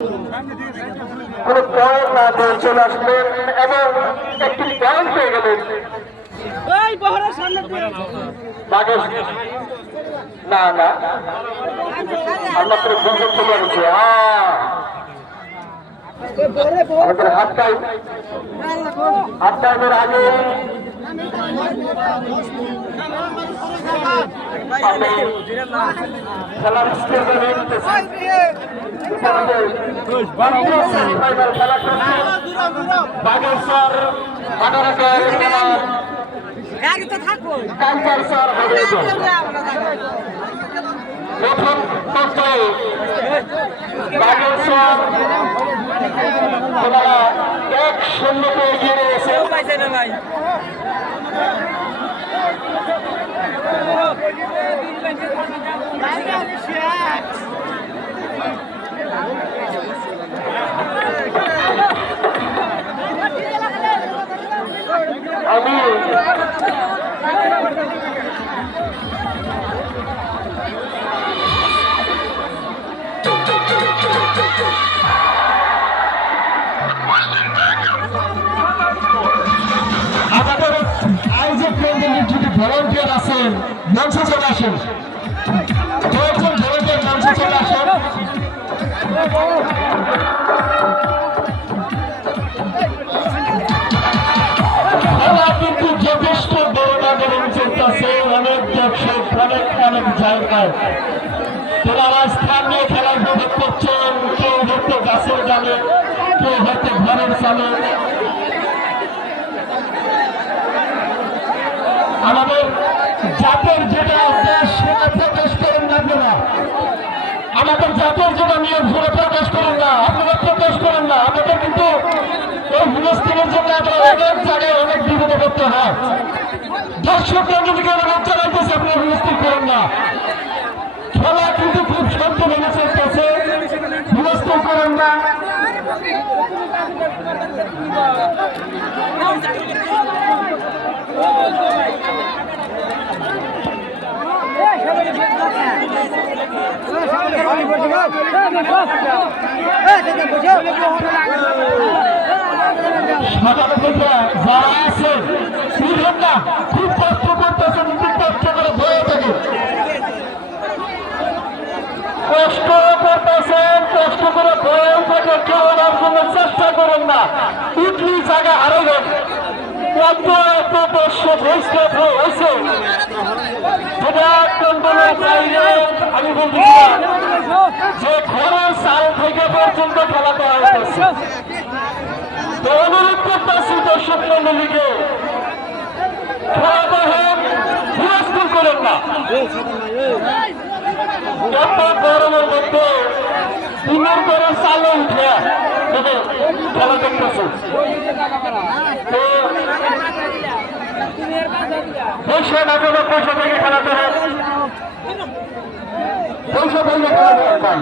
কোনো পয়েন্ট না দিয়ে চলে আসলেন এবং একটি পয়েন্ট পেয়ে গেলেন। না না আমরা তো দুজন চলে আসছে। আমাদের হাফ টাইমের আগে খেলার বাগেশ্বর প্রথম পর্যায়ে বাগেশ্বর 1-0 এগিয়ে রয়েছে। আমি আমাদের আয়োজক মন্ডলীর যদি ভলান্টিয়ার আছেন মঞ্চে চলে আসেন, কয়েকজন ভলান্টিয়ার মঞ্চে চলে আসেন। কিন্তু যথেষ্ট বড় চলতেছে অনেক দর্শক অনেক জায়গায়। তোরা স্থান নিয়ে খেলার উপভোগ করছেন, কেউ হয়তো গাছের ডালে, কেউ হয়তো ঘরের চালে। আমাদের জাতের যেটা উদ্দেশ্য সেটা প্রকাশ করেন না আপনারা, আমাদের জাতের যেটা নিয়ম সেটা প্রকাশ করেন না, আপনারা প্রকাশ করেন না। আমাদের কিন্তু এই হুলস্থুলের জন্য অনেক জায়গায় অনেক বিপদে করতে হয়। দর্শক মন্ডলীকে অনুরোধ জানাইতেছে আপনারা হুলস্থুল করেন না। খেলা কিন্তু খুব শান্তভাবে চলতেছে, হুলস্থুল করেন না। সকাল থেকে যারা আছে বুঝলেন না, খুব কষ্ট করতেছেন, খুব কষ্ট করে বয়ে থাকে, কষ্ট করতেছেন, কষ্ট করে বয়ে থাকে, খেলার জন্য চেষ্টা করেন না। উঠলি জায়গা হারাবেন। এত দর্শক হয়েছে আমি বলছিলাম যে ঘরের সাল থেকে পর্যন্ত খেলা করা হয়েছে। তো অনুরোধ করতেছি দর্শক মন্ডলীকে খেলা দেখেন, হুলস্থুল করেন না। এত গরমের মধ্যে দিনের করে চালে উঠে খেলা দেখতেছে। পয়সা না পেলে পয়সা থেকে খেলা দেখেন, পয়সা পেলে খেলা দেখেন।